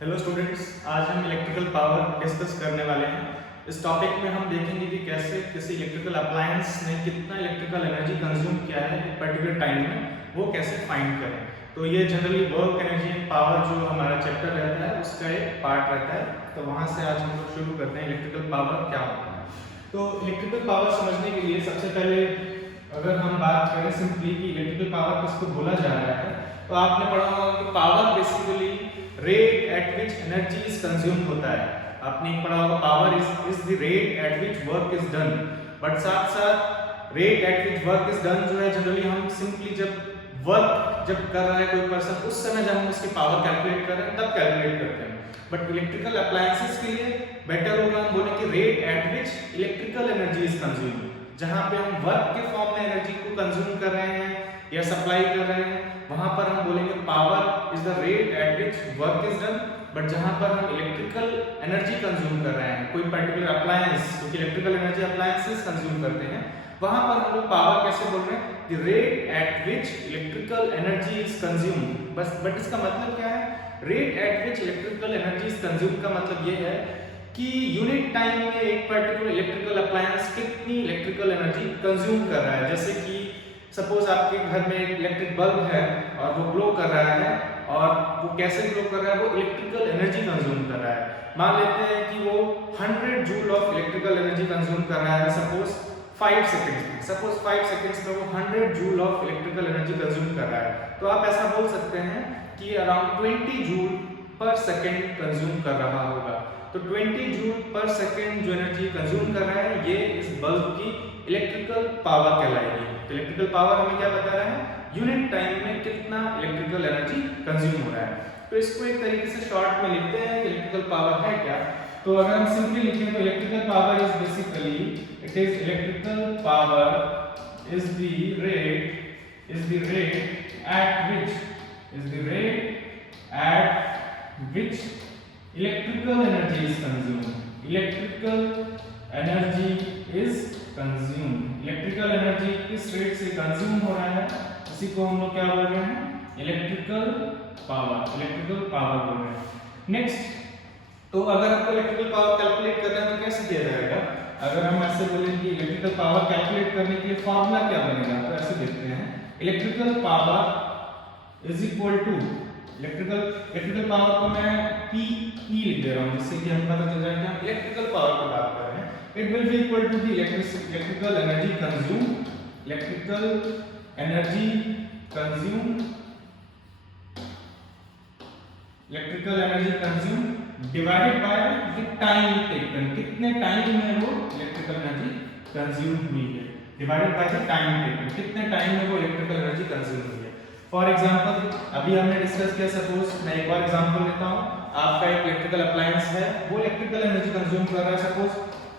Hello students, आज हम electrical power discuss करने वाले हैं। इस टॉपिक में हम देखेंगे कि कैसे किसी इलेक्ट्रिकल अप्लायंस ने कितना इलेक्ट्रिकल एनर्जी कंज्यूम किया है एक पर्टिकुलर टाइम में, वो कैसे फाइंड करें। तो ये generally work energy and power जो हमारा चैप्टर रहता है उसका एक पार्ट रहता है। तो वहाँ से आज हम लोग शुरू करते हैं इलेक्ट्रिकल पावर क्या होता है। तो इलेक्ट्रिकल पावर समझने के लिए सबसे पहले अगर हम बात करें सिंपली कि इलेक्ट्रिकल पावर किसको बोला जा रहा है, तो आपने पढ़ा होगा कि power basically rate at which energy is consumed होता है। आपने पढ़ा होगा power is the rate at which work is done. But साथ साथ rate at which work is done जो है जनरली हम सिंपली जब वर्क जब कर रहा है कोई पर्सन उस समय जब हम उसकी पावर कैलकुलेट कर रहे हैं तब कैलकुलेट करते हैं। बट इलेक्ट्रिकल अप्लायंसेस के लिए बेटर होगा हम बोले कि rate at which electrical energy is consumed, जहां पे हम वर्क के फॉर्म में एनर्जी को कंज्यूम कर रहे हैं या सप्लाई कर रहे हैं वहां पर हम बोलेंगे power is the rate at which work is done. But जहां पर हम इलेक्ट्रिकल एनर्जी कंज्यूम कर रहे हैं कोई पर्टिकुलर अप्लायंस, क्योंकि इलेक्ट्रिकल एनर्जी अप्लायंसेस कंज्यूम करते हैं, वहां पर हम लोग पावर कैसे बोल रहे हैं, the rate at which electrical energy is consumed. But इसका मतलब क्या है, rate at which electrical energy is consumed का मतलब ये है कि यूनिट टाइम में एक पर्टिकुलर इलेक्ट्रिकल अप्लायंस कितनी इलेक्ट्रिकल एनर्जी कंज्यूम कर रहा है। जैसे कि सपोज आपके घर में एक इलेक्ट्रिक बल्ब है और वो ग्लो कर रहा है, और वो कैसे ग्लो कर रहा है, वो इलेक्ट्रिकल एनर्जी कंज्यूम कर रहा है। मान लेते हैं कि वो 100 joule of electrical energy consume कर रहा है सपोज 5 सेकंड्स में। सपोज 5 सेकंड्स में वो 100 joule of electrical energy consume कर रहा है, तो आप ऐसा बोल सकते हैं कि अराउंड 20 जूल पर सेकंड कंज्यूम कर रहा होगा। तो 20 जूल पर सेकंड जो एनर्जी कंज्यूम कर रहा है ये इस बल्ब की इलेक्ट्रिकल पावर कहलाएगी। तो इलेक्ट्रिकल पावर हमें क्या बता रहा है, यूनिट टाइम में कितना इलेक्ट्रिकल एनर्जी कंज्यूम हो रहा है। तो इसको एक तरीके से शॉर्ट में लिखते हैं कि इलेक्ट्रिकल पावर है क्या। तो अगर हम सिंपली लिखें तो electrical power is basically it is electrical power is the rate at which electrical energy is consumed. Electrical energy is consume, electrical energy किस रेट से कंज्यूम हो रहा है उसी को हम लोग क्या बोल रहे हैं, इलेक्ट्रिकल पावर बोल रहे हैं। नेक्स्ट, तो अगर आपको इलेक्ट्रिकल पावर कैलकुलेट करना है तो कैसे किया जाएगा। अगर हम ऐसे बोलें कि इलेक्ट्रिकल पावर कैलकुलेट करने के लिए फॉर्मूला क्या बनेगा, तो ऐसे देखते हैं, electrical power is equal to electrical power को मैं P लिख दे रहा हूं जिससे कि हमें पता चल जाए कि हम इलेक्ट्रिकल पावर की बात कर रहे हैं। It will be equal to the electrical energy consumed divided by the time taken, कितने टाइम में वो इलेक्ट्रिकल एनर्जी कंज्यूम हुई है, divided by the time taken, कितने टाइम में वो इलेक्ट्रिकल एनर्जी कंज्यूम हुई है। फॉर एग्जांपल अभी हमने डिस्कस किया, सपोज मैं एक और एग्जांपल लेता हूं, आपका एक इलेक्ट्रिकल अप्लायंस है, वो इलेक्ट्रिकल एनर्जी कंज्यूम कर रहा है suppose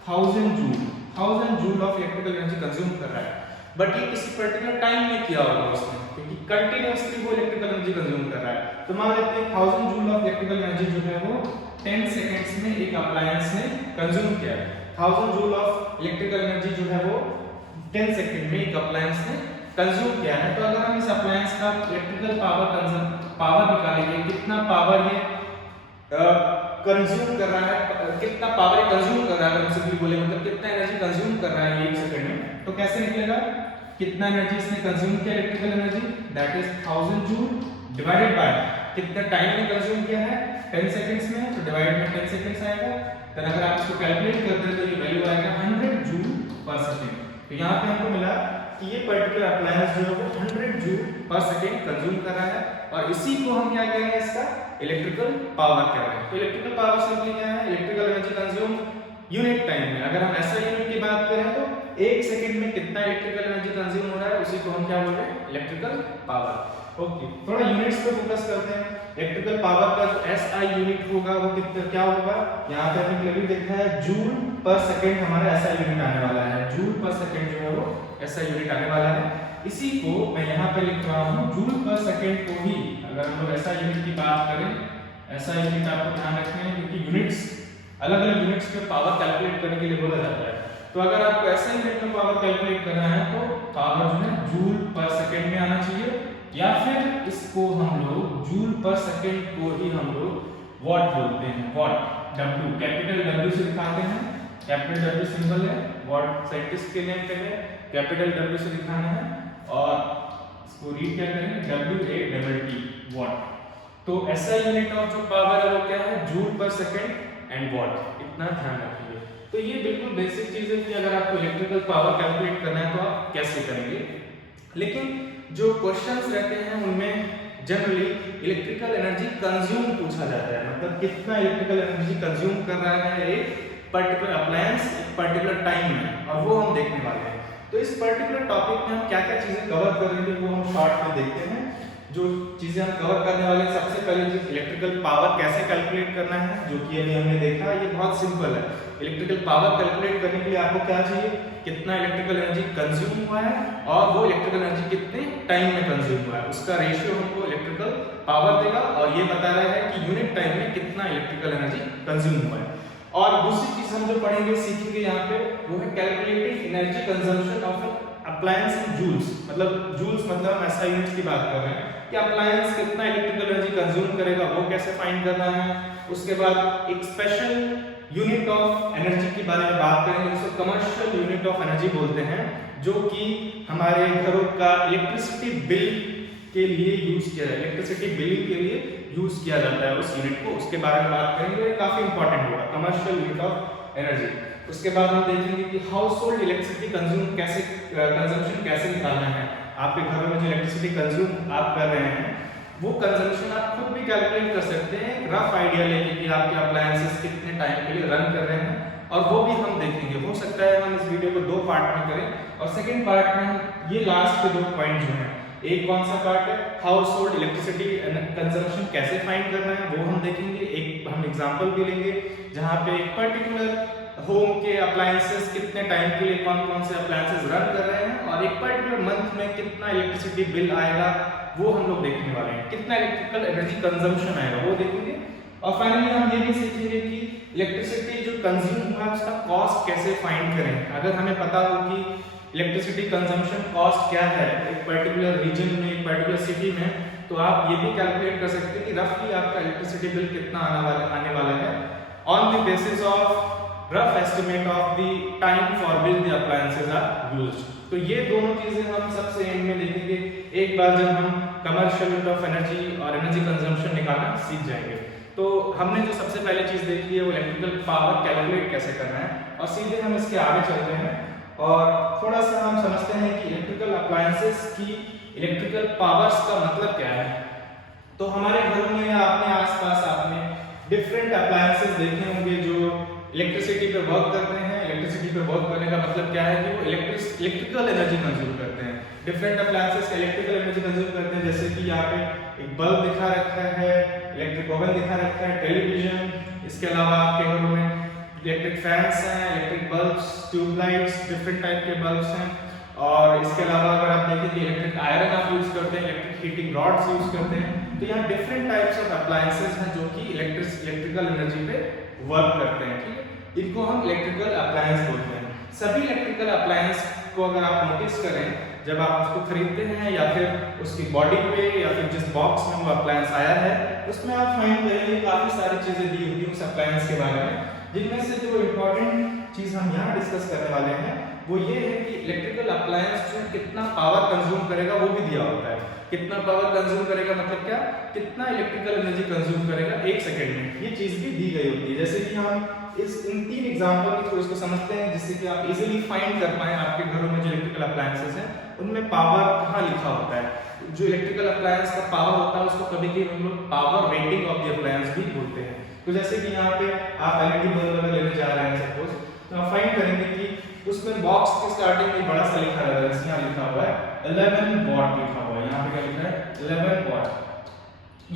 1000 joule of electrical energy consume कर रहा है। बट ये किसी पर्टिकुलर टाइम में किया होगा उसने, क्योंकि कंटीन्यूअसली वो इलेक्ट्रिकल एनर्जी कंज्यूम कर रहा है। तो मान लेते हैं 1000 जूल ऑफ इलेक्ट्रिकल एनर्जी जो है वो 10 सेकंड्स में एक अप्लायंस ने कंज्यूम किया है। 1000 जूल ऑफ इलेक्ट्रिकल एनर्जी जो है वो 10 सेकंड में एक अप्लायंस ने कंज्यूम किया है। तो अगर हम इस अप्लायंस का इलेक्ट्रिकल पावर निकालेंगे, कितना पावर ये कंज्यूम कर रहा है, कितना पावर कंज्यूम कर रहा है, अगर सिंपली बोले मतलब कितना एनर्जी कंज्यूम कर रहा है 1 सेकंड में, तो कैसे निकलेगा, कितना एनर्जी इसने कंज्यूम किया electrical energy, that is 1000 joule divided by कितना टाइम में कंज्यूम किया है 10 सेकंड्स में, तो डिवाइड में 10 सेकंड्स आएगा। तो अगर आप इसको कैलकुलेट करते हैं तो ये वैल्यू आएगा 100 जूल पर सेकंड। तो यहाँ पे हमको मिला कि ये पर्टिकुलर अप्लायंस जो है वो 100 जूल पर सेकंड कंज्यूम कर रहा है, और इसी को हम क्या कह रहे हैं, इसका इलेक्ट्रिकल पावर कह रहे हैं। तो इलेक्ट्रिकल पावर सिंपली क्या है, electrical energy consume unit time में। अगर हम ऐसा यूनिट की बात करें तो 1 सेकंड में कितना इलेक्ट्रिकल एनर्जी कंज्यूम हो रहा है उसी को हम क्या बोल रहे हैं, इलेक्ट्रिकल पावर। ओके, थोड़ा यूनिट्स पे फोकस करते हैं। इलेक्ट्रिकल पावर का जो SI यूनिट होगा वो कितना क्या होगा, यहाँ पे हमने क्लियरली देखा है जूल पर सेकंड हमारा SI यूनिट आने वाला है, जूल पर सेकंड जो है वो SI यूनिट आने वाला है। इसी को मैं यहाँ पे लिख रहा हूँ, जूल पर सेकंड को ही अगर हम लोग SI यूनिट की बात करें, SI यूनिट आपको ध्यान रखना है क्योंकि यूनिट्स अलग अलग यूनिट्स पे पावर कैलकुलेट करने के लिए बोला जाता है। तो अगर आपको SI यूनिट में पावर कैलकुलेट करना है तो पावर जो है जूल पर सेकंड में आना चाहिए, या फिर इसको हम लोग जूल पर सेकंड को ही हम लोग वॉट बोलते हैं, वॉट W कैपिटल W से दिखाते हैं, कैपिटल W सिंबल है, वॉट साइंटिस्ट के नेम पे है, कैपिटल W से दिखाना है और इसको रीड क्या करेंगे WATT वॉट। तो ऐसा यूनिट ऑफ जो पावर है वो क्या है, जूल पर सेकंड एंड वॉट, इतना ध्यान रखिए। तो ये बिल्कुल बेसिक चीज है कि अगर आपको इलेक्ट्रिकल पावर कैलकुलेट करना है तो आप कैसे करेंगे। लेकिन जो क्वेश्चंस रहते हैं उनमें जनरली इलेक्ट्रिकल एनर्जी कंज्यूम पूछा जाता है, मतलब कितना इलेक्ट्रिकल एनर्जी कंज्यूम कर रहा है एक पर्टिकुलर अप्लायंस एक पर्टिकुलर टाइम में, और वो हम देखने वाले हैं। तो इस पर्टिकुलर टॉपिक में हम क्या क्या चीजें कवर करेंगे वो हम शॉर्ट में देखते हैं। जो चीजें हम कवर करने वाले हैं, सबसे पहले चीज इलेक्ट्रिकल पावर कैसे कैलकुलेट करना है, जो कि अभी हमने देखा, ये बहुत सिंपल है। इलेक्ट्रिकल पावर कैलकुलेट करने के लिए आपको क्या चाहिए, कितना इलेक्ट्रिकल एनर्जी कंज्यूम हुआ है और वो इलेक्ट्रिकल एनर्जी कितने टाइम में कंज्यूम हुआ है, उसका रेशियो हमको इलेक्ट्रिकल पावर देगा और ये बता रहा है कि यूनिट टाइम में कितना इलेक्ट्रिकल एनर्जी कंज्यूम हुआ है। और दूसरी चीज हम जो पढ़ेंगे सीखेंगे यहाँ पे वो है calculating energy consumption of appliance in joules, मतलब जूल्स मतलब हम ऐसा यूनिट्स की बात कर रहे हैं कि अप्लायंस कितना इलेक्ट्रिकल एनर्जी कंज्यूम करेगा वो कैसे फाइंड करना है। उसके बाद एक स्पेशल यूनिट ऑफ एनर्जी के बारे में बात करेंगे जिसको कमर्शियल यूनिट ऑफ एनर्जी बोलते हैं, जो कि हमारे घरों का इलेक्ट्रिसिटी बिल के लिए यूज किया जाता है, इलेक्ट्रिसिटी बिलिंग के लिए यूज किया जाता है उस यूनिट को, उसके बारे में बात करेंगे। ये काफी इंपॉर्टेंट होगा, कमर्शियल यूनिट ऑफ एनर्जी। उसके बाद हम देखेंगे कि हाउस होल्ड इलेक्ट्रिसिटी कंजम्पशन कैसे निकालना है, आपके घरों में जो इलेक्ट्रिसिटी कंज्यूम आप कर रहे हैं वो कंजम्पशन आप खुद भी कैलकुलेट कर सकते हैं, रफ आइडिया लेके कि आपके अप्लायंसेस कितने टाइम के लिए रन कर रहे हैं, और वो भी हम देखेंगे। हो सकता है हम इस वीडियो को दो पार्ट में करें और सेकंड पार्ट में हम ये लास्ट के दो पॉइंट जो हैं, एक कौन सा पार्ट है हाउस होल्ड इलेक्ट्रिसिटी कंजम्पशन कैसे फाइंड करना है वो हम देखेंगे, एक हम एग्जांपल भी लेंगे जहां पे एक पर्टिकुलर होम के अप्लायंसेस कितने टाइम के लिए कौन कौन से अप्लायंसेस रन कर रहे हैं और एक पर्टिकुलर मंथ में कितना इलेक्ट्रिसिटी बिल आएगा वो हम लोग देखने वाले हैं, कितना इलेक्ट्रिकल एनर्जी कंजम्पशन आएगा वो देखेंगे। और फाइनली हम ये भी सीखेंगे कि इलेक्ट्रिसिटी जो कंज्यूम हुआ है उसका कॉस्ट कैसे फाइंड करें। अगर हमें पता हो कि इलेक्ट्रिसिटी कंजम्पशन कॉस्ट क्या है एक पर्टिकुलर रीजन में, एक पर्टिकुलर सिटी में, तो आप ये भी कैलकुलेट कर सकते हैं कि रफली आपका इलेक्ट्रिसिटी बिल कितना आने वाला है on the basis of rough estimate of the time for which the appliances are used. तो ये दोनों चीजें हम सबसे एंड में देखेंगे एक बार जब हम कमर्शियल यूनिट ऑफ एनर्जी और एनर्जी कंजम्पशन निकालना सीख जाएंगे। तो हमने जो सबसे पहले चीज देखी है वो इलेक्ट्रिकल पावर कैलकुलेट कैसे करना है, और सीधे हम इसके आगे चलते हैं और थोड़ा सा हम समझते हैं कि इलेक्ट्रिकल अप्लायंसेस की इलेक्ट्रिकल पावर्स का मतलब क्या है। तो हमारे घरों में या अपने आसपास आपने डिफरेंट अप्लायंसेस देखे होंगे जो इलेक्ट्रिसिटी पे वर्क करते हैं। इलेक्ट्रिसिटी पे वर्क करने का मतलब क्या है कि वो इलेक्ट्रिकल एनर्जी कंज्यूम करते हैं। Different appliances electrical energy consume करते हैं, जैसे कि यहाँ पे एक बल्ब दिखा रखा है, इलेक्ट्रिक ओवन दिखा रखा है, टेलीविजन, इसके अलावा आपके घरों में इलेक्ट्रिक फैंस हैं, electric bulbs, tubelights, different type के बल्ब्स हैं। और इसके अलावा अगर आप देखें कि इलेक्ट्रिक आयरन आप यूज करते हैं, इलेक्ट्रिक हीटिंग रॉड्स यूज करते हैं। तो यहाँ डिफरेंट टाइप्स ऑफ अप्लायंसेस हैं जो कि इलेक्ट्रिकल एनर्जी पे वर्क करते हैं, ठीक है। इनको हम इलेक्ट्रिकल अप्लायंस बोलते हैं। सभी इलेक्ट्रिकल अप्लायंस को अगर आप नोटिस करें जब आप उसको खरीदते हैं या फिर उसकी बॉडी पे या फिर जिस बॉक्स में वो अप्लायंस आया है उसमें आप फाइंड करेंगे काफी सारी चीजें दी हुई हैं उस अप्लायंस के बारे में, जिनमें से जो इम्पोर्टेंट चीज हम यहाँ डिस्कस करने वाले हैं वो ये है कि इलेक्ट्रिकल अप्लायंस जो कितना पावर कंज्यूम करेगा वो भी दिया होता है। कितना पावर कंज्यूम करेगा मतलब क्या, कितना इलेक्ट्रिकल एनर्जी कंज्यूम करेगा एक सेकेंड में, ये चीज भी दी गई होती है। जैसे कि हम इन तीन एग्जांपल के थ्रू इसको समझते हैं जिससे कि आप इजीली फाइंड कर पाएं आपके घरों में जो इलेक्ट्रिकल अप्लायंसेस हैं उनमें पावर कहाँ लिखा होता है। जो इलेक्ट्रिकल अप्लायंस का पावर होता है उसको कभी कभी हम लोग power rating of the appliance भी बोलते हैं। तो जैसे कि यहाँ पे आप एलईडी बल्ब लेने जा रहे हैं सपोज, तो आप फाइंड करेंगे कि उसमें बॉक्स के स्टार्टिंग में बड़ा सा लिखा है, जैसे यहाँ लिखा हुआ है 11 वॉट लिखा हुआ है। यहाँ पे क्या लिखा है 11 वॉट।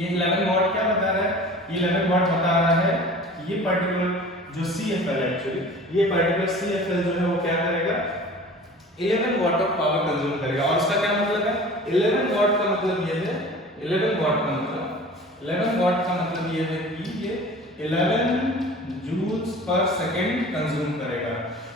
ये 11 वॉट क्या बता रहा है, ये 11 वॉट बता रहा है ये पर्टिकुलर जो CFL एक्चुअली ये पर्टिकुलर CFL जो है वो क्या करेगा 11 वॉट ऑफ पावर कंज्यूम करेगा। और इसका क्या मतलब है 11 वॉट का मतलब ये है 11 वॉट का मतलब ये है कि ये 11 जूल्स पर सेकंड कंज्यूम करेगा।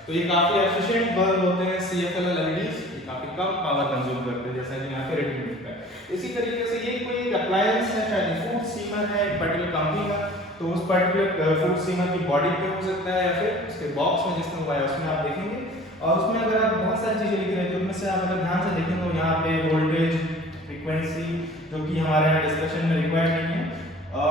तो ये काफी एफिशिएंट बल्ब होते हैं CFL LEDs, ये काफी कम पावर कंज्यूम करते हैं जैसा कि यहाँ पे रेटिंग मिलता है। इसी तरीके से ये कोई अप्लायंस है, शायद फूड स्टीमर है एक पर्टिकुलर कंपनी का, तो उस पर्टिकुलर फूड स्टीमर की बॉडी पे हो सकता है या फिर उसके बॉक्स में जिसमें हुआ है उसमें आप देखेंगे। और उसमें अगर आप बहुत सारी चीज़ें लिखी रहती है उनमें से आप अगर ध्यान से देखेंगे तो यहाँ पे वोल्टेज, फ्रीक्वेंसी जो कि हमारे यहाँ डिस्कशन में रिक्वायर्ड नहीं है।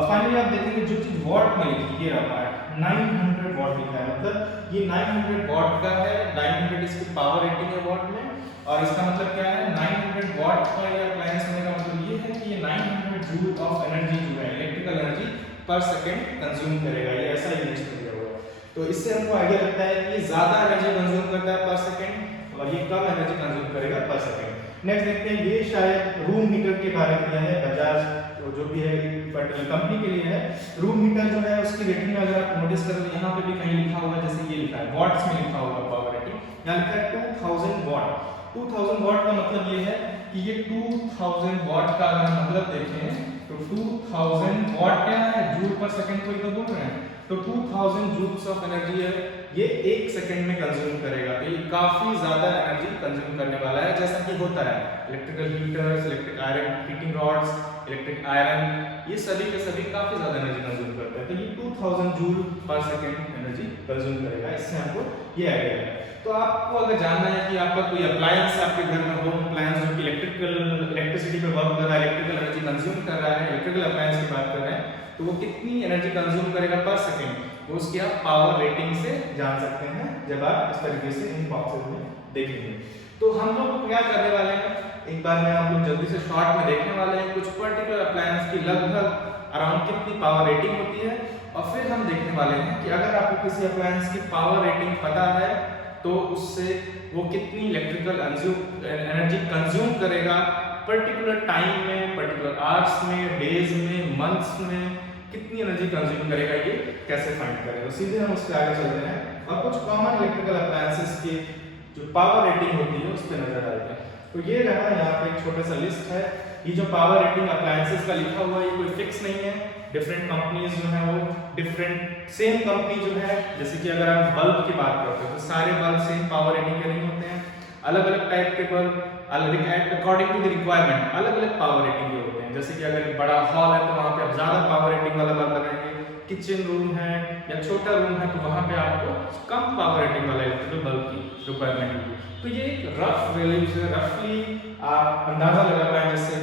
फाइनली आप देखेंगे जो चीज़ वॉट में लिखी ये रहा है 900 वॉट लिखा है, मतलब ये 900 वॉट का है। 900 इसकी पावर रेटिंग है वॉट में, और इसका मतलब क्या है 900 वॉट का ये अप्लायंस होने का मतलब ये है कि ये 900 जूल ऑफ एनर्जी जो है इलेक्ट्रिकल एनर्जी पर सेकंड कंज्यूम करेगा। ये ऐसा यूनिट दिया हुआ है, तो इससे हमको आइडिया लगता है कि ये ज्यादा एनर्जी कंज्यूम करता है पर सेकंड और ये कम एनर्जी कंज्यूम करेगा पर सेकंड। नेक्स्ट देखते हैं, ये शायद रूम हीटर के बारे में है, बजाज जो भी है पर्टिकुलर कंपनी के लिए है। रूम हीटर जो है उसकी रेटिंग में अगर आप नोटिस करें तो यहाँ पे भी कहीं लिखा हुआ है, जैसे ये लिखा है वॉट्स में लिखा हुआ पावर रेटिंग, यहाँ लिखा है 2000 वॉट। 2000 वॉट का मतलब ये है कि ये 2000 वॉट का अगर मतलब देखें तो 2000 वॉट क्या है, जूल पर सेकंड को ही तो बोल रहे हैं, तो 2000 जूल्स ऑफ एनर्जी है ये 1 सेकंड में कंज्यूम करेगा। तो ये काफी ज्यादा एनर्जी कंज्यूम करने वाला है, जैसा कि होता है electrical heaters, electric iron heating rods, electric iron, ये सभी के सभी काफी ज्यादा एनर्जी कंज्यूम करते हैं। तो ये 2000 जूल पर सेकंड एनर्जी कंज्यूम करेगा, इससे हमको ये आइडिया है। तो आपको अगर जानना है कि आपका कोई अप्लायंस आपके घर में होम अप्लायंस जो कि इलेक्ट्रिसिटी पे वर्क कर रहा है, इलेक्ट्रिकल एनर्जी कंज्यूम कर रहा है, इलेक्ट्रिकल अप्लायंस की बात कर रहे हैं, तो वो कितनी एनर्जी कंज्यूम करेगा पर सेकंड, वो उसकी आप पावर रेटिंग से जान सकते हैं जब आप इस तरीके से इन बॉक्सेस में देखेंगे। तो हम लोग क्या करने वाले हैं, एक बार में हम लोग जल्दी से शॉर्ट में देखने वाले हैं कुछ पर्टिकुलर अप्लायंस की लगभग अराउंड कितनी पावर रेटिंग होती है, और फिर हम देखने वाले हैं कि अगर आपको किसी अप्लायंस की पावर रेटिंग पता है तो उससे वो कितनी इलेक्ट्रिकल एनर्जी कंज्यूम करेगा पर्टिकुलर टाइम में, पर्टिकुलर आवर्स में, डेज में, मंथ्स में कितनी एनर्जी कंज्यूम करेगा, ये कैसे फाइंड करें। तो सीधे हम उसके आगे चलते हैं और कुछ कॉमन इलेक्ट्रिकल अप्लायंसेस की जो पावर रेटिंग होती है उस पर नजर डालते हैं। तो ये रहा यहाँ पे एक छोटा सा लिस्ट है। ये जो पावर रेटिंग अप्लायंसेस का लिखा हुआ है ये कोई फिक्स नहीं है, डिफरेंट कंपनीज जो है वो डिफरेंट सेम कंपनी जो है, जैसे कि अगर हम बल्ब की बात करते हैं तो सारे बल्ब सेम पावर रेटिंग के नहीं होते हैं, अलग अलग टाइप के बल्ब अलग अकॉर्डिंग टू द रिक्वायरमेंट अलग अलग पावर रेटिंग के होते हैं। जैसे कि अगर एक बड़ा हॉल है तो वहाँ पे आप ज्यादा पावर रेटिंग वाला बल्ब लगाएंगे, किचन रूम है या छोटा रूम है तो वहाँ पे आपको कम पावर रेटिंग वाला इलेक्ट्रिकल बल्ब की रिक्वायरमेंट होगी। तो ये एक रफ वैल्यूज है, रफली आप अंदाजा लगा पाए जिससे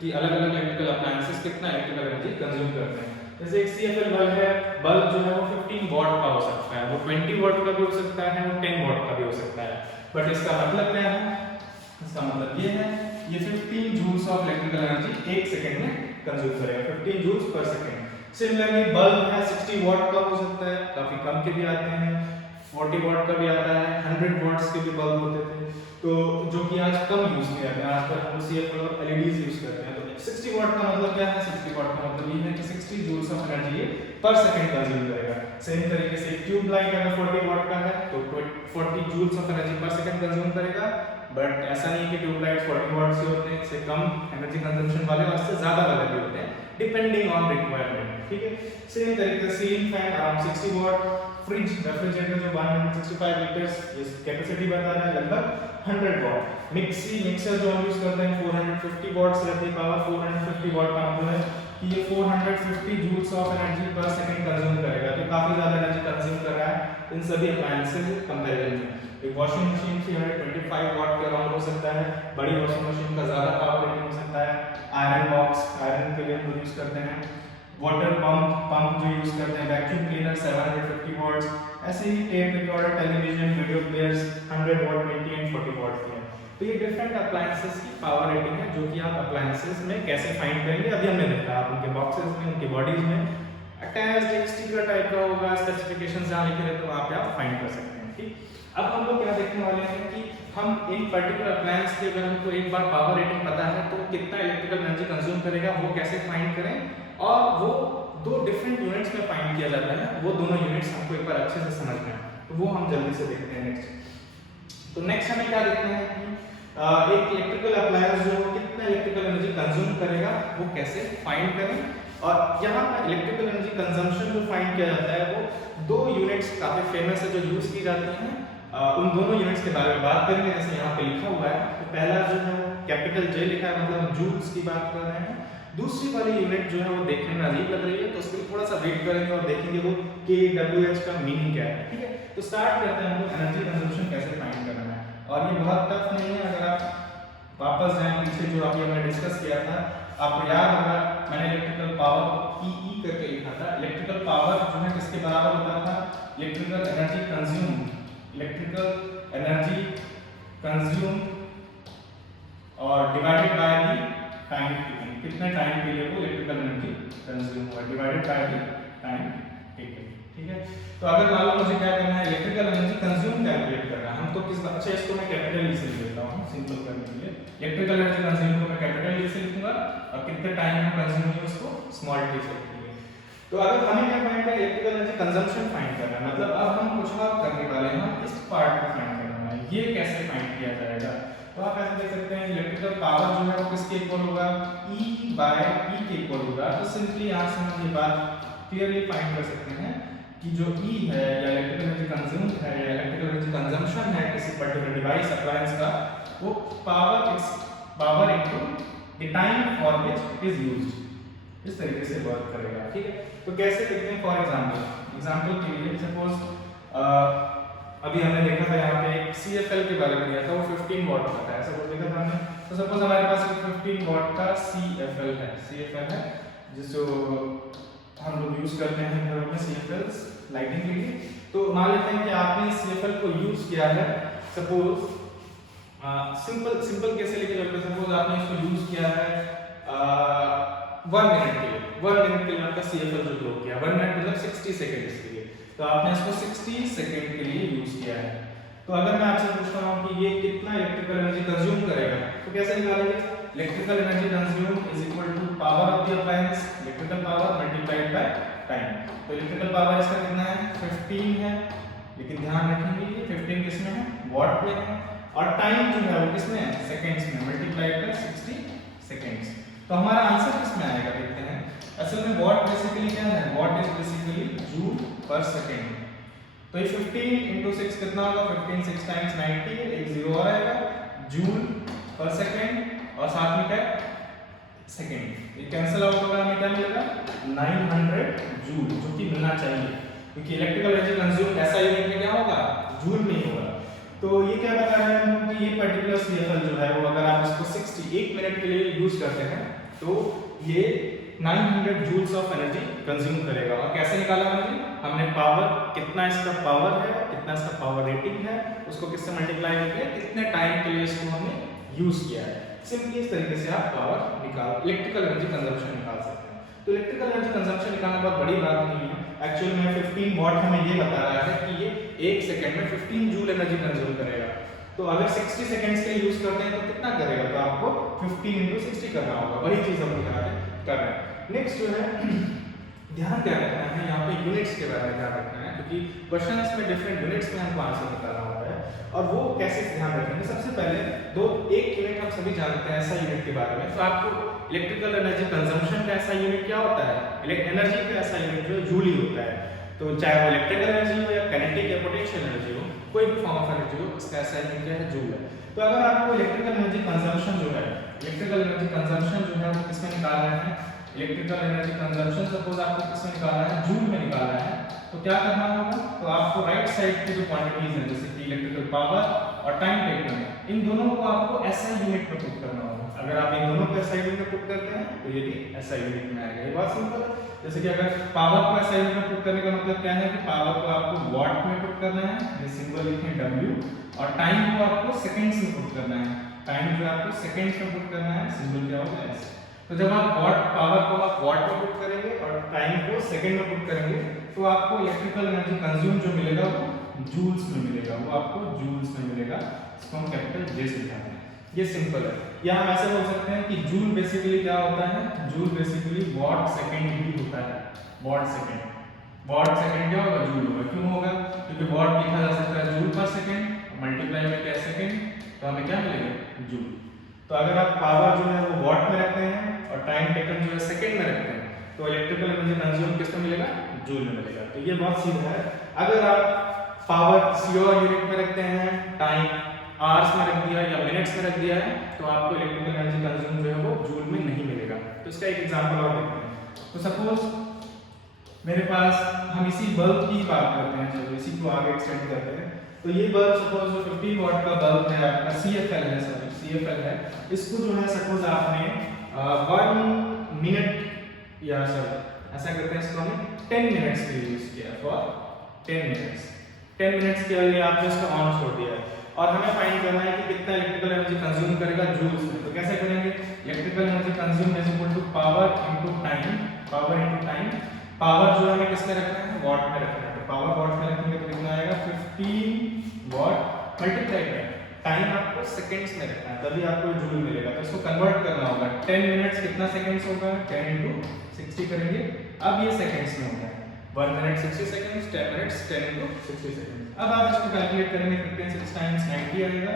कि अलग अलग इलेक्ट्रिकल अप्लायंसेस कितना इलेक्ट्रिकल एनर्जी कंज्यूम करते हैं। जैसे एक CFL बल्ब है, बल्ब जो है वो 15 वॉट का हो सकता है, वो 20 वॉट का भी हो सकता है, वो 10 वॉट का भी हो सकता है। बट इसका मतलब क्या है, इसका मतलब ये है ये 15 joules of electrical energy 1 second में कंज्यूम करेगा, 15 joules per second. Similarly bulb है 60 वॉट का हो सकता है, काफी कम के भी आते हैं, 40 वॉट का भी आता है, 100 वॉट्स के भी बल्ब होते थे, तो जो कि आज कम यूज किया जाता है, आजकल हम CFL और LEDs यूज करते हैं। तो 60 वॉट का मतलब क्या है, 60 वॉट का मतलब ये है कि 60 जूल्स ऑफ एनर्जी पर सेकंड कंज्यूम करेगा। सेम तरीके से ट्यूब लाइट अगर 40 वॉट का है तो 40 जूल्स ऑफ एनर्जी पर सेकंड कंज्यूम करेगा। बट ऐसा नहीं है कि ट्यूब लाइट 40 वॉट से होते हैं, इससे कम एनर्जी कंजम्पशन वाले और इससे ज्यादा वाले भी होते हैं डिपेंडिंग ऑन रिक्वायरमेंट, ठीक है। सेम तरीके से ceiling fan around 60 what, fridge refrigerator जो 165 लीटर्स इस कैपेसिटी बता रहा है लगभग 100 वॉट। मिक्सर जो हम यूज करते हैं 450 वॉट्स रहती है पावर, 450 वॉट का मतलब है कि ये 450 जूल्स ऑफ एनर्जी पर सेकंड कंज्यूम करेगा, तो काफी ज्यादा एनर्जी कंज्यूम कर रहा है इन सभी अप्लायंसेस कंपैरिजन में। एक वॉशिंग मशीन 325 वॉट के अराउंड हो सकता है, बड़ी वॉशिंग मशीन का ज्यादा पावर रेटिंग हो सकता है। आयरन बॉक्स आयरन के लिए हम यूज करते हैं, वाटर पंप जो यूज करते हैं, वैक्यूम क्लीनर 750 वॉट्स, ऐसे ही tape recorder, television, video players 100 watt, 20 and 40 watt के हैं। तो ये डिफरेंट अप्लायंसेस की पावर रेटिंग है जो कि आप अप्लायंसेस में कैसे फाइंड करेंगे अभी हमने देखा। आप उनके बॉक्सेस में उनकी बॉडीज में अटैच्ड एक स्टिकर टाइप का होगा, स्पेसिफिकेशंस जहां लिखे रहते हैं वहां पे आप फाइंड कर सकते हैं, ठीक। अब हम लोग क्या देखने वाले हैं कि हम एक पर्टिकुलर अप्लायंस के अगर हमको एक बार पावर रेटिंग पता है तो कितना इलेक्ट्रिकल एनर्जी कंज्यूम करेगा वो कैसे फाइंड करें, और वो दो डिफरेंट यूनिट्स में फाइंड किया जाता है, वो दोनों यूनिट्स हमको एक बार अच्छे से समझना है, तो वो हम जल्दी से देखते हैं नेक्स्ट। तो नेक्स्ट हमें क्या देखना है कि एक इलेक्ट्रिकल अप्लायंस जो कितना इलेक्ट्रिकल एनर्जी कंज्यूम करेगा वो कैसे फाइंड करें। और यहाँ पर इलेक्ट्रिकल एनर्जी कंजम्पशन जो फाइंड किया जाता है वो दो यूनिट्स काफी फेमस है जो यूज की जाती हैं, उन दोनों यूनिट्स के बारे में बात करेंगे। जैसे यहाँ पे लिखा हुआ है तो पहला जो है कैपिटल J लिखा है, मतलब जूल्स की बात कर रहे हैं। दूसरी वाली यूनिट जो है वो देखने में अजीब लग रही है, तो उसके लिए थोड़ा सा वेट करेंगे और देखेंगे वो kWh का मीनिंग क्या है। ठीक है, तो स्टार्ट करते हैं हम लोग एनर्जी कंजम्पशन कैसे फाइंड करना है। और ये बहुत टफ नहीं है, अगर आप वापस जाएं पीछे जो अभी हमने डिस्कस किया था, आपको याद होगा मैंने इलेक्ट्रिकल पावर को PE करके लिखा था। इलेक्ट्रिकल पावर जो है किसके बराबर होता था, electrical energy consume, electrical energy consume और divided by the time taken, कितने टाइम के लिए वो इलेक्ट्रिकल एनर्जी कंज्यूम हुआ, divided by the time taken. ठीक है, तो अगर मान लो मुझे क्या करना है, इलेक्ट्रिकल एनर्जी कंज्यूम कैलकुलेट करना है, हम तो किस अच्छा इसको मैं कैपिटल ई से लिख लेता हूं सिंपल करने के लिए। इलेक्ट्रिकल एनर्जी कंज्यूम को मैं कैपिटल ई से लिखूंगा और कितने टाइम में कंज्यूम हुई उसको स्मॉल टी से लिखूंगा। तो अगर हमें क्या फाइंड करना है, इलेक्ट्रिकल एनर्जी कंजम्पशन फाइंड करना है, मतलब अब हम कुछ और करने वाले हैं, हम इस पार्ट को फाइंड करना है। ये कैसे फाइंड किया जाएगा, तो आप ऐसे देख सकते हैं इलेक्ट्रिकल पावर जो है वो किसके इक्वल होगा, E बाय P के इक्वल होगा। तो सिंपली यहाँ से हम ये बात क्लियरली फाइंड कर सकते हैं कि जो E है या इलेक्ट्रिकल एनर्जी कंज्यूम है या इलेक्ट्रिकल एनर्जी कंजम्पशन है किसी पर्टिकुलर डिवाइस अप्लायंस का, वो power into the time for which it is used, इस तरीके से वर्क करेगा। ठीक है, तो कैसे देखते हैं, फॉर एग्जांपल के लिए सपोज अभी हमने देखा था यहाँ पे एक CFL के बारे में दिया था, वो 15 वॉट का था, ऐसा कुछ देखा था हमने। तो सपोज हमारे पास 15 वॉट का CFL है जिसको हम लोग यूज करते हैं घरों में CFLs लाइटिंग के लिए। तो मान लेते हैं कि आपने CFL को यूज किया है, सपोज सिंपल कैसे लेके चलते हैं, सपोज आपने इसको यूज किया है 1 मिनट के लिए, 1 मिनट के लिए आपका CFL जो ड्रॉ किया, 1 मिनट मतलब 60 सेकंड के लिए, तो आपने इसको 60 सेकंड के लिए यूज किया है। तो अगर मैं आपसे पूछता हूं कि ये कितना इलेक्ट्रिकल एनर्जी कंज्यूम करेगा, तो कैसे निकालेंगे, electrical energy consume is equal to power of the appliance, electrical power multiplied by time. तो इलेक्ट्रिकल पावर इसका कितना है, 15 है, लेकिन ध्यान रखेंगे ये 15 किसमें है, वॉट में है, और टाइम जो है वो किसमें है, सेकंड्स में, मल्टीप्लाइड बाय 60 सेकंड्स। तो हमारा आंसर किसमें आएगा देखते हैं। असल में वॉट बेसिकली क्या है, वॉट इज बेसिकली जूल पर सेकंड। तो ये 15 into 6 कितना होगा, 15 6 times 90, एक जीरो और आएगा, जूल पर सेकंड और साथ में क्या सेकंड, ये कैंसिल आउट होगा, हमें क्या मिलेगा 900 जूल, जो कि मिलना चाहिए क्योंकि इलेक्ट्रिकल एनर्जी कंज्यूम ऐसा यूनिट में क्या होगा, जूल में होगा। तो ये क्या बता रहे हैं हम कि ये पर्टिकुलर CFL जो है वो अगर आप इसको 61 मिनट के लिए यूज करते हैं तो ये 900 जूल्स ऑफ एनर्जी कंज्यूम करेगा। और कैसे निकाला हमने पावर, कितना इसका पावर है, कितना इसका पावर रेटिंग है, उसको किससे मल्टीप्लाई करके कितने टाइम के लिए इसको हमने यूज किया है। सिंपली इस तरीके से आप पावर इलेक्ट्रिकल एनर्जी कंजम्पशन निकाल सकते हैं। तो इलेक्ट्रिकल एनर्जी कंजम्पशन निकालना बहुत बड़ी बात नहीं है, एक्चुअल में 15 वॉट हमें ये बता रहा है कि ये 1 सेकंड में 15 जूल एनर्जी कंज्यूम करेगा। तो अगर 60 सेकंड्स के लिए यूज करते हैं तो कितना करेगा, तो आपको 15 into 60 करना होगा, वही चीज हम यहाँ पे कर रहे हैं। नेक्स्ट जो है ध्यान क्या रखना है, यहाँ पे यूनिट्स के बारे में ध्यान रखना है क्योंकि क्वेश्चंस में डिफरेंट यूनिट्स में हमको आंसर निकालना होता है, और वो कैसे ध्यान रखेंगे। सबसे पहले एक यूनिट हम सभी जानते हैं ऐसा यूनिट के बारे में, तो आपको इलेक्ट्रिकल एनर्जी कंजम्पशन का ऐसा यूनिट क्या होता है, एनर्जी का ऐसा यूनिट जो जूल ही होता है। तो चाहे वो इलेक्ट्रिकल एनर्जी हो या काइनेटिक या पोटेंशियल एनर्जी हो, कोई भी फॉर्म ऑफ एनर्जी हो, इसका ऐसा यूनिट क्या है, जूल है। तो अगर आपको इलेक्ट्रिकल एनर्जी कंजम्पशन जो है, इलेक्ट्रिकल एनर्जी कंजम्पशन जो है वो किसमें निकालना है, इलेक्ट्रिकल एनर्जी कंजम्पशन सपोज आपको किसमें निकालना है, जूल में निकालना है, तो क्या करना होगा, तो आपको राइट साइड की जो क्वांटिटीज हैं जैसे कि इलेक्ट्रिकल पावर और टाइम टेकन, इन दोनों को आपको SI यूनिट में पुट करना होगा। अगर आप इन दोनों को SI यूनिट में पुट करते हैं तो ये भी SI यूनिट में आएगा। ये बात सिंपल है। जैसे कि अगर पावर को SI यूनिट में पुट करने का मतलब क्या है कि पावर को आपको वॉट में पुट करना है, ये सिंबल लिखें W, और टाइम को आपको सेकंड्स में पुट करना है, टाइम जो आपको सेकंड्स में पुट करना है, सिंबल क्या होगा S। तो जब आप पावर को आप वॉट में पुट करेंगे और टाइम को सेकंड में पुट करेंगे तो आपको इलेक्ट्रिकल एनर्जी कंज्यूम जो मिलेगा वो जूल्स में मिलेगा, वो आपको जूल्स में मिलेगा। इसको हम कैपिटल J से दिखाते हैं, ये सिंपल है। या हम ऐसे बोल सकते हैं कि जूल बेसिकली क्या होता है, जूल बेसिकली वॉट सेकंड भी होता है, वॉट सेकंड क्या होगा, जूल होगा। क्यों होगा, क्योंकि वॉट लिखा जा सकता है जूल पर सेकंड, मल्टीप्लाई बाय क्या सेकंड, तो हमें क्या मिलेगा, जूल। तो अगर आप पावर जो है वो वॉट में रखते हैं और टाइम टेकन जो है सेकंड में रखते हैं तो इलेक्ट्रिकल एनर्जी कंज्यूम किसमें मिलेगा, जूल में मिलेगा। तो ये बहुत सीधा है। अगर आप पावर किसी और यूनिट में रखते हैं, टाइम आवर्स में रख दिया या मिनट्स में रख दिया है तो आपको इलेक्ट्रिकल एनर्जी कंज्यूम जो है वो जूल में नहीं मिलेगा। तो इसका एक एग्जांपल और देखते हैं। तो सपोज मेरे पास, हम इसी बल्ब की बात करते हैं, चलो इसी को आगे एक्सटेंड करते हैं। तो ये बल्ब सपोज जो 50 वाट का बल्ब है आपका, CFL है, सॉरी CFL है, इसको जो है सपोज आपने 1 मिनट या सर ऐसा करते हैं इसको हमने 10 मिनट्स के लिए यूज किया, फॉर 10 मिनट्स के लिए आपने इसको ऑन छोड़ दिया है और हमें फाइंड करना है कि कितना इलेक्ट्रिकल एनर्जी कंज्यूम करेगा जूल्स में। तो कैसे करेंगे, electrical energy consume is equal to power into time, power into time. Power जो हमें किस में रखना है, वॉट में रखना है, तो पावर वॉट में रखेंगे तो कितना आएगा 15 वॉट मल्टीप्लाई बाय टाइम आपको सेकंड्स में रखना है, तभी आपको जूल मिलेगा। तो इसको कन्वर्ट करना होगा, 10 मिनट्स कितना सेकंड्स होगा, 10 इनटू 60 करेंगे, अब ये सेकंड्स में होगा 1 minute 60 seconds, 10 minutes 10 into 60 seconds. अब आप इसको कैलकुलेट करेंगे, 15 6 टाइम्स 90 आएगा,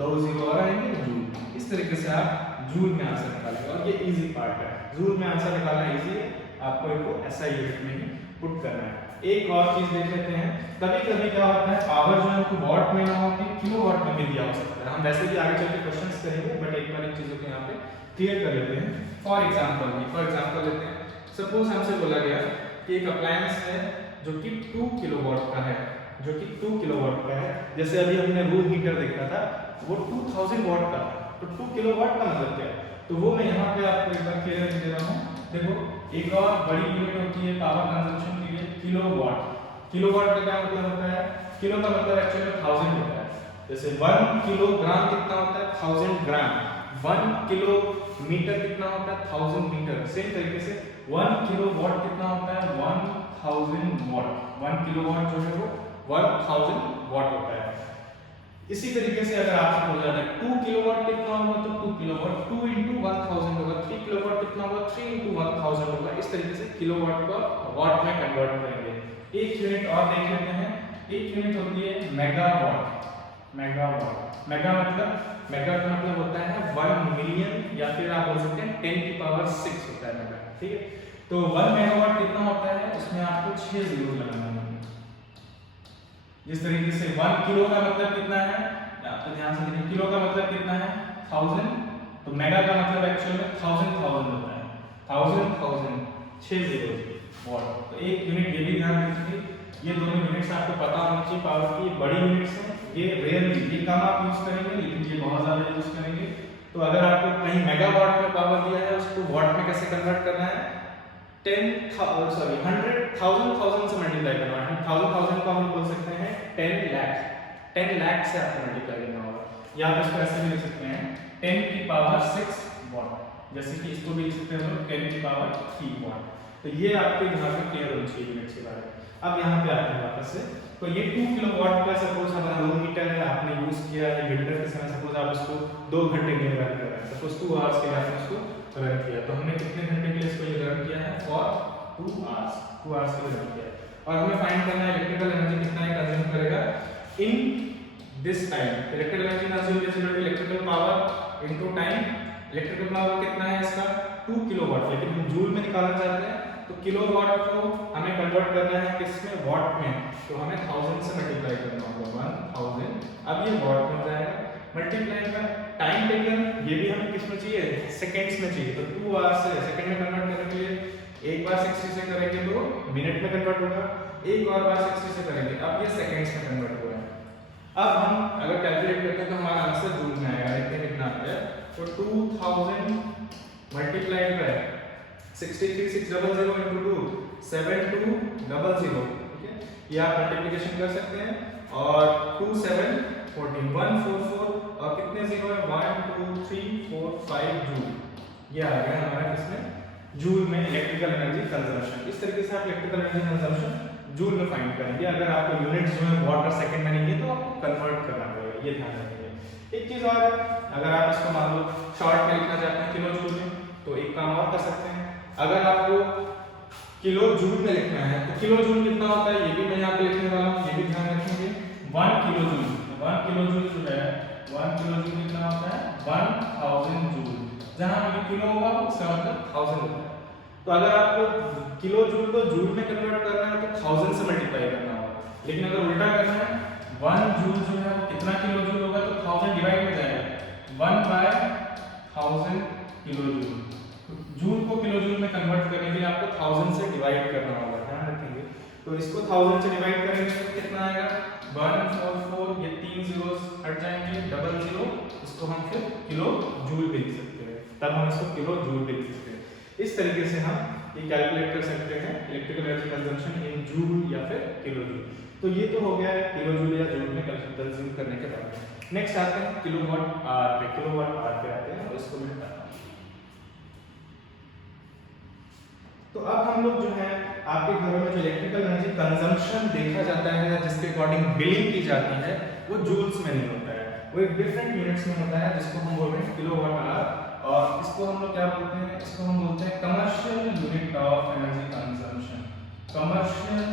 2 0 और आएंगे जूल। इस तरीके से आप जूल में आंसर निकालेंगे और ये इजी पार्ट है, जूल में आंसर निकालना इजी है, आपको इसको SI यूनिट में ही पुट करना है। एक और चीज देख लेते हैं, कभी कभी क्या होता है पावर जो है आपको वॉट में ना होती किलोवाट में भी दिया हो सकता है। हम वैसे भी आगे चल के क्वेश्चंस करेंगे, बट एक बार इन चीजों को यहाँ पे क्लियर कर लेते हैं। फॉर एग्जांपल लेते हैं, सपोज हमसे बोला गया कि एक अप्लायंस है जो कि 2 किलोवाट का है, जो कि 2 किलोवाट का है। जैसे अभी हमने रूम हीटर देखा था, वो 2000 वॉट का था, तो 2 किलोवाट का मतलब क्या है, तो वो मैं यहाँ पे आपको एक बार क्लियर कर दे रहा हूँ। देखो एक और बड़ी यूनिट होती है पावर कंजम्पशन के लिए, किलोवाट। किलोवाट का क्या मतलब होता है, किलो का मतलब एक्चुअली में 1000 होता है। जैसे 1 किलोग्राम कितना होता है, 1000 ग्राम। 1 किलोमीटर कितना होता है, 1000 मीटर। सेम तरीके से 1 किलोवाट कितना होता है, 1000 वाट। 1 किलोवाट जो है वो 1000 वाट होता है। इसी तरीके से अगर आपसे बोला जाए 2 किलोवाट कितना होगा, तो 2 किलोवाट 2 into 1000 होगा। 3 किलोवाट कितना होगा, 3 into 1000 होगा। इस तरीके से किलोवाट को वाट में कन्वर्ट करेंगे। एक यूनिट और देख लेते हैं, एक यूनिट होती है मेगावाट। मेगावाट, मेगा का मतलब होता है 1 मिलियन या फिर आप बोल सकते हैं 10 की पावर 6 होता है मेगा, ठीक है। तो 1 मेगावाट कितना होता है, उसमें आपको 6 जीरो लगाना है। जिस तरीके से 1 किलो का मतलब कितना है, तो ध्यान से देखिए, किलो का मतलब कितना है 1000, तो मेगा का मतलब एक्चुअल में 1000 होता है। 1000 6 जीरो वाट। तो एक यूनिट ये भी ध्यान रखिए, ये दोनों यूनिट्स आपको पता होनी चाहिए पावर की। बड़ी यूनिट्स हैं, ये रेयरली, ये कम आप यूज करेंगे, लेकिन ये बहुत ज्यादा यूज करेंगे। तो अगर आपको कहीं मेगावाट में पावर दिया है, उसको वाट में कैसे कन्वर्ट करना है, 100,000 से मल्टीप्लाई करना है। 1000 को हम बोल सकते हैं 10 लाख से आपको मल्टीप्लाई करना होगा। या आप इसको ऐसे भी लिख सकते हैं 10 की पावर 6 वाट, जैसे कि इसको भी लिख सकते हैं 10 की पावर 3 वाट। तो ये आपके यहाँ पे क्लियर होनी चाहिए यूनिट्स के बारे में। अब यहाँ पे आते हैं वापस से, तो ये 2 किलोवाट का सपोज हमारा रूम हीटर है, आपने यूज किया है विंटर के समय, सपोज आप इसको 2 घंटे के लिए रन कर रहे हैं, सपोज 2 आवर्स के लिए आपने इसको रन किया, तो हमने कितने घंटे के लिए इसको ये रन किया है, फॉर 2 आवर्स के लिए रन किया है। और हमें फाइंड करना है इलेक्ट्रिकल एनर्जी कितना है कंज्यूम करेगा in this time. Electrical energy consume is equal to electrical power into time. Electrical power कितना है इसका 2 किलोवाट, लेकिन हम जूल में निकालना चाहते हैं, तो किलोवाट को हमें कन्वर्ट करना है किसमें, वाट में। तो हमें 1000 से मल्टीप्लाई करना होगा 1000। अब ये वाट में जाएगा, मल्टीप्लाई का टाइम टेकन, ये भी हमें किसमें चाहिए, सेकंड्स में चाहिए। तो 2 आवर्स से सेकंड में कन्वर्ट करने के लिए एक बार 60 से करेंगे तो मिनट में कन्वर्ट होगा, एक और बार 60 से करेंगे, अब ये सेकंड्स में कन्वर्ट हो रहा है। अब हम अगर कैलकुलेट करते हैं तो हमारा आंसर जूल में आएगा, देखते हैं कितना आता है। तो 2000 मल्टीप्लाइड बाय 63 600 into 2 7200, ठीक है। ये आप मल्टीप्लिकेशन कर सकते हैं, और 2 7 14 144 और कितने जीरो है 1 2 3 4 5 जूल। ये आ गया हमारा किसमें, जूल में इलेक्ट्रिकल एनर्जी कंजम्पशन। इस तरीके से आप इलेक्ट्रिकल एनर्जी कंजम्पशन जूल में फाइंड करेंगे। अगर आपको यूनिट्स जो है वाट और सेकंड में नहीं है तो आपको कन्वर्ट करना पड़ेगा, ये ध्यान रखिए। एक चीज और, अगर आप इसको मान लो शॉर्ट में लिखना चाहते हैं किलो जूल में, तो एक काम और कर सकते हैं, अगर आपको किलो जूल में लिखना है तो किलो जूल कितना होता है ये भी मैं यहाँ पे लिखने वाला हूँ, ये भी ध्यान रखेंगे। 1 किलो जूल, 1 किलो जूल जो है 1 किलो जूल कितना होता है 1000 जूल। जहाँ भी किलो होगा उसका मतलब 1000 होता है। तो अगर आपको किलो जूल को जूल में कन्वर्ट करना है तो 1000 से मल्टीप्लाई करना होगा, लेकिन अगर उल्टा करना है 1 जूल जो है वो कितना किलो जूल होगा, तो 1000 डिवाइड हो जाएगा 1/1000 किलो जूल। जूल को किलो जूल में कन्वर्ट करने के लिए आपको 1000 से डिवाइड करना होगा, ध्यान रखेंगे। तो इसको 1000 से डिवाइड करेंगे तो कितना आएगा 1 4 4, ये 3 zeros हट जाएंगे, 00, इसको हम फिर किलो जूल भी लिख सकते हैं, तब हम इसको किलो जूल भी लिख सकते हैं। इस तरीके से हम ये कैलकुलेट कर सकते हैं electrical energy consumption in joule या फिर किलो जूल। तो ये तो हो गया है किलो जूल या जूल में कंज्यूम करने के बारे में। नेक्स्ट आते हैं किलोवाट आवर पे। किलोवाट आवर पे आते हैं और इसको मैं बताता हूं। तो अब हम लोग जो है आपके घरों में जो इलेक्ट्रिकल एनर्जी कंजम्पशन देखा जाता है, जिसके अकॉर्डिंग बिलिंग की जाती है, वो जूल्स में नहीं होता है, वो एक डिफरेंट यूनिट्स में होता है, जिसको हम बोल रहे हैं किलोवाट आवर। और इसको हम लोग क्या बोलते हैं, इसको हम बोलते हैं commercial unit of energy consumption. Commercial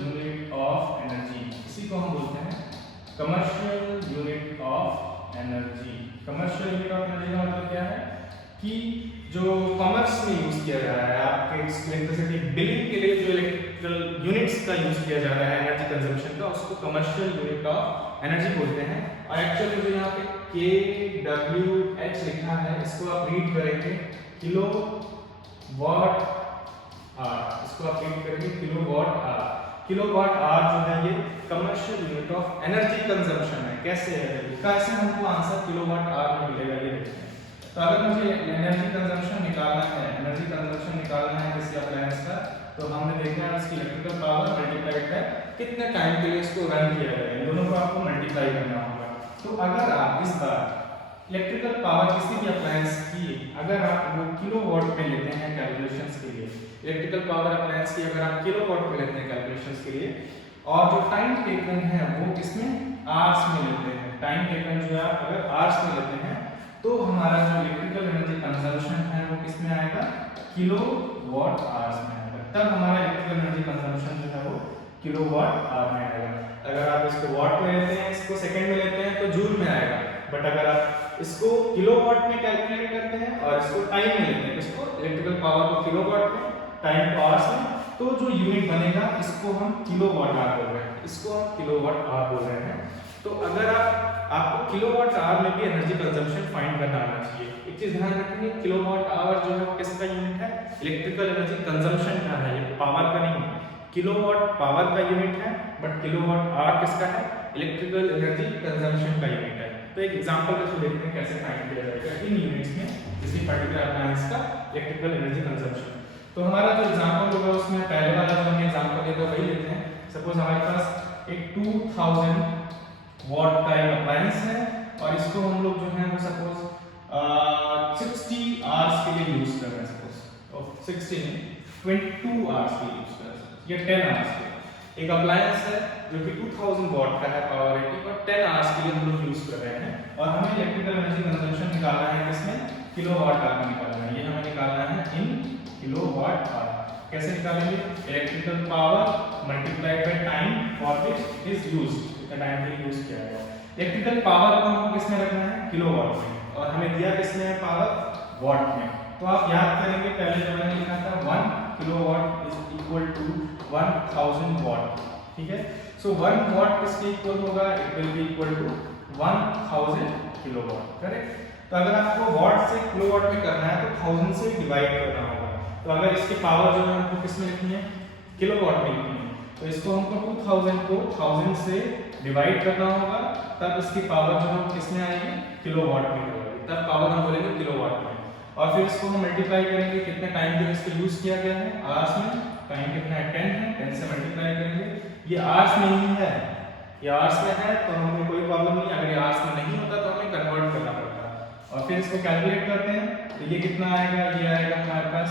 unit of energy, इसी को हम बोलते हैं commercial unit of energy. Commercial unit of energy का मतलब क्या है कि जो कॉमर्स में यूज किया जा रहा है, आपके इलेक्ट्रिसिटी बिलिंग के लिए जो इलेक्ट्रिकल यूनिट्स का यूज किया जा रहा है एनर्जी कंजम्पशन का, उसको कमर्शियल यूनिट ऑफ एनर्जी बोलते हैं। और एक्चुअली मुझे यहाँ पे kWh लिखा है, इसको आप रीड करेंगे किलो वॉट आवर, इसको आप रीड करेंगे kilo watt hour. Kilo watt hour जो है ये commercial unit of energy consumption है। कैसे है, कैसे हमको आंसर किलो वॉट आवर में मिलेगा ये देखते हैं। तो अगर मुझे एनर्जी कंजम्पशन निकालना है किसी अप्लायंस का, तो हमने देखा है इसकी इलेक्ट्रिकल पावर मल्टीप्लाइड है कितने टाइम के लिए इसको रन किया गया है, दोनों को आपको मल्टीप्लाई करना होगा। तो अगर आप इस बार इलेक्ट्रिकल पावर किसी भी अप्लायंस की अगर आप वो किलोवाट में लेते हैं कैलकुलेशंस के लिए, इलेक्ट्रिकल पावर अप्लायंस की अगर आप किलोवाट में लेते हैं कैलकुलेशंस के लिए, और जो टाइम टेकन है वो किसमें आवर्स में लेते हैं, टाइम टेकन जो है आप अगर आवर्स में लेते हैं, तो हमारा जो इलेक्ट्रिकल एनर्जी कंजम्पशन है वो किसमें आएगा, किलोवाट आवर्स में आएगा। तब हमारा इलेक्ट्रिकल एनर्जी कंजम्पशन जो है वो किलोवाट आवर में आएगा। अगर आप इसको वाट में लेते हैं, इसको सेकंड में लेते हैं, तो जूल में आएगा। बट अगर आप इसको किलोवाट में कैलकुलेट करते हैं और इसको टाइम में लेते हैं, इसको इलेक्ट्रिकल पावर को किलोवाट में, टाइम को आवर्स में, तो जो यूनिट बनेगा इसको हम किलोवाट आवर बोल रहे हैं, इसको हम किलोवाट आवर बोल रहे हैं। तो अगर आपको किलोवाट आवर में भी एनर्जी कंजम्पशन फाइंड करना आना चाहिए। एक चीज ध्यान रखेंगे, किलोवाट आवर जो है वो किसका यूनिट है, इलेक्ट्रिकल एनर्जी कंजम्पशन का है, ये पावर का नहीं है। किलोवाट पावर का यूनिट है, बट किलोवाट आवर किसका है, इलेक्ट्रिकल एनर्जी कंजम्पशन का यूनिट है। तो एक एग्जांपल के थ्रू देखते हैं कैसे फाइंड किया जाएगा इन यूनिट्स में किसी पर्टिकुलर अप्लायंस का इलेक्ट्रिकल एनर्जी कंजम्पशन। तो हमारा जो एग्जांपल होगा उसमें पहले वाला जो हमने एग्जांपल लिया था वही लेते हैं। सपोज हमारे पास एक 2000 वॉट का एक अप्लायंस है और इसको हम लोग जो है वो सपोज 60 आवर्स के लिए यूज कर रहे हैं, सपोज 60 नहीं 22 आवर्स के लिए यूज कर रहे हैं या 10 आवर्स के लिए। एक अप्लायंस है जो कि 2000 वॉट का है पावर रेटिंग और 10 आवर्स के लिए हम लोग यूज कर रहे हैं, और हमें इलेक्ट्रिकल एनर्जी कंजम्पशन निकालना है किसमें, किलोवाट आवर में निकालना है। ये हमें निकालना है इन किलोवाट आवर। कैसे निकालेंगे, electrical power multiplied by time for which is used, time के लिए यूज किया गया। इलेक्ट्रिकल पावर को हमको किसमें रखना है, किलोवाट में, और हमें दिया किसमें है पावर, वॉट में। तो आप याद करेंगे पहले जो मैंने लिखा था 1 kilowatt is equal to 1000 watt, ठीक है। सो 1 वॉट किसके इक्वल होगा, it will be equal to 1000 kilowatt, correct. तो अगर आपको वॉट से किलोवाट में करना है तो 1000 से डिवाइड करना होगा। तो अगर इसकी पावर जो है हमको किसमें लिखनी है, किलोवाट में लिखनी है, तो इसको हमको 2000 को 1000 से डिवाइड करना होगा, तब इसकी पावर जो हम किसमें आएगी, किलोवाट में होगी, तब पावर हम बोलेंगे किलोवाट में। और फिर इसको हम मल्टीप्लाई करेंगे कितने टाइम के लिए इसको यूज किया गया है, आवर्स में, टाइम कितना है 10 है, 10 से मल्टीप्लाई करेंगे। ये आवर्स में ही है, ये आवर्स में है तो हमें कोई प्रॉब्लम नहीं, अगर ये आवर्स में नहीं होता तो हमें कन्वर्ट करना पड़ता है। और फिर इसको कैलकुलेट करते हैं तो ये कितना आएगा, ये आएगा हमारे पास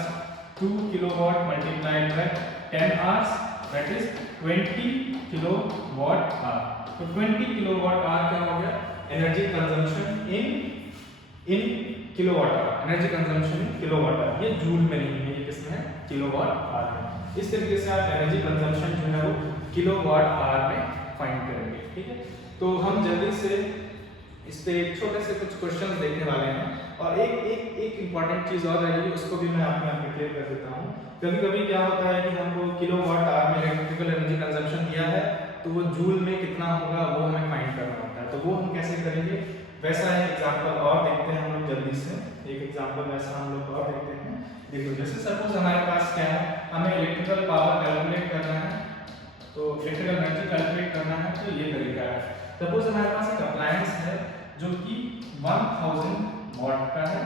2 kilowatt multiplied by 10 hours, that is 20 kilowatt hour. तो 20 किलोवाट आवर क्या हो गया, energy consumption in kilowatt hour, energy consumption in kilowatt hour. ये जूल में नहीं है, ये किसमें है, किलोवाट आवर में। इस तरीके से आप एनर्जी कंजम्पशन जो है वो किलोवाट आवर में फाइंड करेंगे, ठीक है। तो हम जल्दी से इस पे छोटे से कुछ क्वेश्चंस देखने वाले हैं और एक इम्पॉर्टेंट चीज़ और रहेगी, उसको भी मैं आपके यहाँ पे क्लियर कर देता हूँ। कभी कभी क्या होता है कि हमको किलोवाट आवर में इलेक्ट्रिकल एनर्जी कंजम्पशन दिया है, तो वो जूल में कितना होगा वो हमें फाइंड करना होता है। तो वो हम कैसे करेंगे, वैसा एक एग्जाम्पल और देखते हैं हम लोग जल्दी से। एक एग्जाम्पल वैसा हम लोग और देखते हैं। देखो जैसे सपोज हमारे पास क्या है, हमें इलेक्ट्रिकल पावर कैलकुलेट करना है, तो इलेक्ट्रिकल एनर्जी कैलकुलेट करना है, तो ये तरीका है। सपोज हमारे पास एक अप्लायंस है जो कि 1000 वाट का है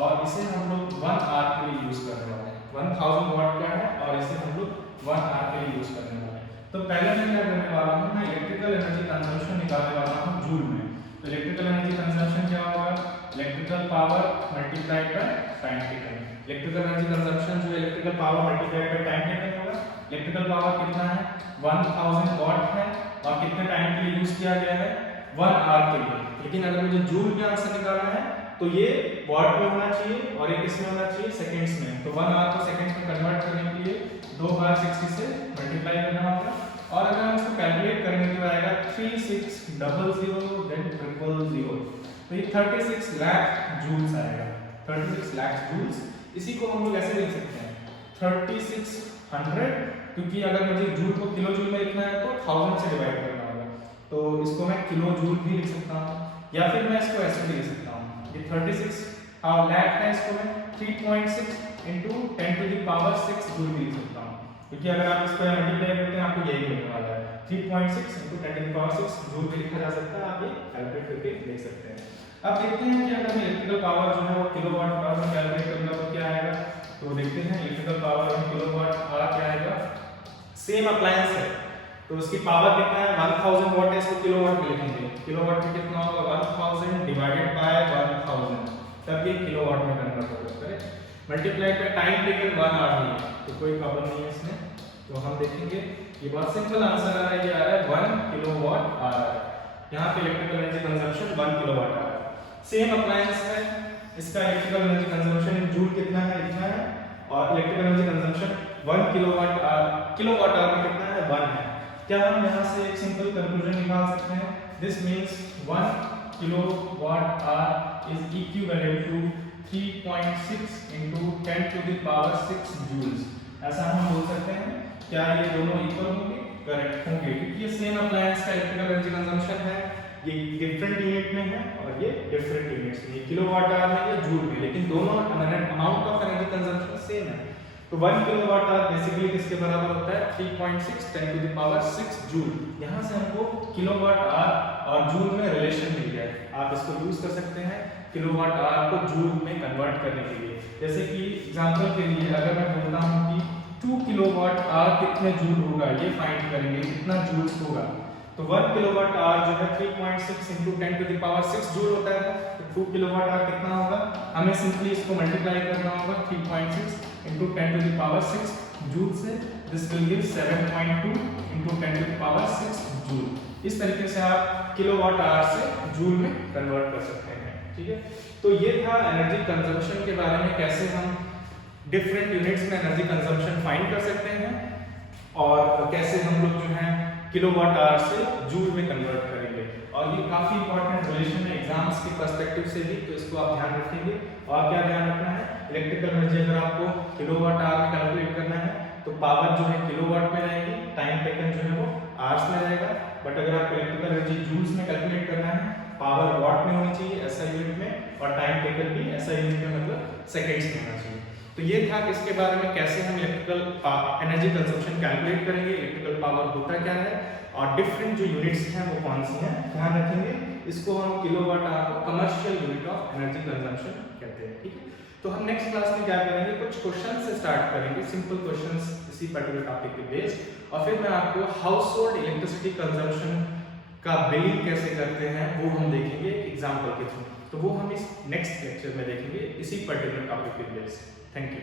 और इसे हम लोग 1 आवर के लिए यूज करने वाले हैं। 1000 वाट का है और इसे हम लोग 1 आवर के लिए यूज करने वाले हैं। तो पहले मैं क्या करने वाला हूँ, मैं इलेक्ट्रिकल एनर्जी कंजम्पशन निकालने वाला हूँ जूल में। तो इलेक्ट्रिकल एनर्जी कंजम्पशन क्या होगा, electrical power multiplied by time taken. Electrical energy consumption जो electrical power multiplied by time taken होगा। इलेक्ट्रिकल पावर कितना है, 1000 वाट है और कितने टाइम के लिए यूज किया गया है, 1 आवर के लिए। लेकिन अगर मुझे जूल में आंसर निकालना है तो ये वाट में होना चाहिए और एक इसमें होना चाहिए सेकंड्स में। तो 1 आवर को सेकंड्स में कन्वर्ट करने के लिए 2 बार 60 से मल्टीप्लाई करना होगा और अगर हम इसको कैलकुलेट करेंगे तो आएगा 3600 देन 000। तो ये 36 लाख जूल्स आएगा, 36 लाख जूल्स। इसी को हम लोग ऐसे लिख सकते हैं 3600, क्योंकि अगर मुझे जूल को किलो जूल में लिखना है तो 1000 से डिवाइड करना होगा, तो इसको मैं किलो जूल भी लिख सकता हूँ या फिर मैं इसको ऐसे भी लिख सकता हूँ। ये 36 लाख है, इसको मैं 3.6 into 10 to the power 6 joule भी लिख सकता हूँ, क्योंकि अगर आप इसको मल्टीप्लाई करते हैं आपको यही मिलने वाला है। 3.6 into 10 to the power 6 joule भी लिखा जा सकता है, आप ये कैलकुलेट करके देख सकते हैं। अब देखते हैं कि अगर मैं इलेक्ट्रिकल पावर जो है वो किलोवाट आवर में कैलकुलेट करूंगा तो क्या आएगा। तो देखते हैं इलेक्ट्रिकल पावर में किलोवाट आवर क्या आएगा। सेम अप्लायंस है तो उसकी पावर कितना है, 1000 वाट है, इसको किलोवाट में लिखेंगे। किलोवाट में कितना होगा, 1000 डिवाइडेड बाय 1000, तब ये किलोवाट में कन्वर्ट होगा। Correct, multiplied by time taken 1 hour नहीं है, तो कोई प्रॉब्लम नहीं है इसमें। तो हम देखेंगे ये बहुत सिंपल आंसर आ रहा है, ये आ रहा है 1 किलोवाट आवर। यहाँ पे electrical energy consumption 1 kilowatt our. Same appliance है, इसका electrical energy consumption in joule कितना है, इतना है, और electrical energy consumption 1 kilowatt our में कितना है, 1 है। क्या हम यहाँ से एक सिंपल कंक्लूजन निकाल सकते हैं, this means 1 kilowatt hour is equivalent to 3.6 into 10 to the power 6 joules. ऐसा हम बोल सकते हैं। क्या ये दोनों इक्वल होंगे, करेक्ट होंगे, क्योंकि ये सेम अप्लायंस का इलेक्ट्रिकल एनर्जी कंजम्पशन है, ये डिफरेंट यूनिट में है और ये डिफरेंट यूनिट्स में, ये किलोवाट आवर में, ये जूल में, लेकिन दोनों amount of energy consumption same है। तो 1 किलोवाट आवर बेसिकली किसके बराबर होता है, 3.6 10 to the power 6 जूल। यहाँ से हमको किलोवाट आवर और जूल में रिलेशन मिल गया है, आप इसको यूज कर सकते हैं किलोवाट आवर को जूल में कन्वर्ट करने के लिए। जैसे कि एग्जांपल के लिए अगर मैं बोलता हूँ कि 2 किलोवाट आवर कितने जूल होगा, ये फाइंड करेंगे कितना जूल्स होगा। तो 1 किलोवाट आवर जो है 3.6 into 10 to the power 6 joule होता है। तो 2 किलोवाट आवर कितना होगा, हमें सिंपली इसको मल्टीप्लाई करना होगा 3.6 into 10 to the power 6 joule से, this will give 7.2 into 10 to the power 6 joule. इस तरीके से आप किलोवाट आवर से जूल में कन्वर्ट कर सकते हैं, ठीक है। तो ये था एनर्जी कंजम्पशन के बारे में, कैसे हम डिफरेंट यूनिट्स में एनर्जी कंजम्पशन फाइंड कर सकते हैं और कैसे हम लोग जो है किलोवाट आवर से जूल में कन्वर्ट करेंगे। और ये काफी इंपॉर्टेंट रिलेशन है एग्जाम्स के पर्सपेक्टिव से भी, तो इसको आप ध्यान रखेंगे। और क्या ध्यान रखना है, इलेक्ट्रिकल एनर्जी अगर आपको किलोवाट आवर में कैलकुलेट करना है तो पावर जो है किलोवाट में रहेगी, टाइम टेकन जो है वो आवर्स में रहेगा। बट अगर आपको इलेक्ट्रिकल एनर्जी जूल्स में कैलकुलेट करना है, पावर वाट में होनी चाहिए ऐसा यूनिट में, और टाइम टेकन भी ऐसा यूनिट में, मतलब सेकंड्स में होना चाहिए। तो ये था इसके बारे में, कैसे हम इलेक्ट्रिकल एनर्जी कंजम्पशन कैलकुलेट करेंगे, इलेक्ट्रिकल पावर होता क्या है और डिफरेंट जो यूनिट्स हैं वो कौन सी हैं, ध्यान रखेंगे। इसको हम kilowatt hour commercial unit of energy consumption कहते हैं, ठीक है। तो हम नेक्स्ट क्लास में क्या करेंगे, कुछ क्वेश्चन से स्टार्ट करेंगे, सिंपल क्वेश्चंस इसी पर्टिकुलर टॉपिक पे बेस्ड, और फिर मैं आपको हाउस होल्ड इलेक्ट्रिसिटी कंजम्पशन का बिलिंग कैसे करते हैं वो हम देखेंगे एग्जाम्पल के थ्रू। तो वो हम इस नेक्स्ट लेक्चर में देखेंगे इसी पर्टिकुलर टॉपिक पे बेस्ड। Thank you.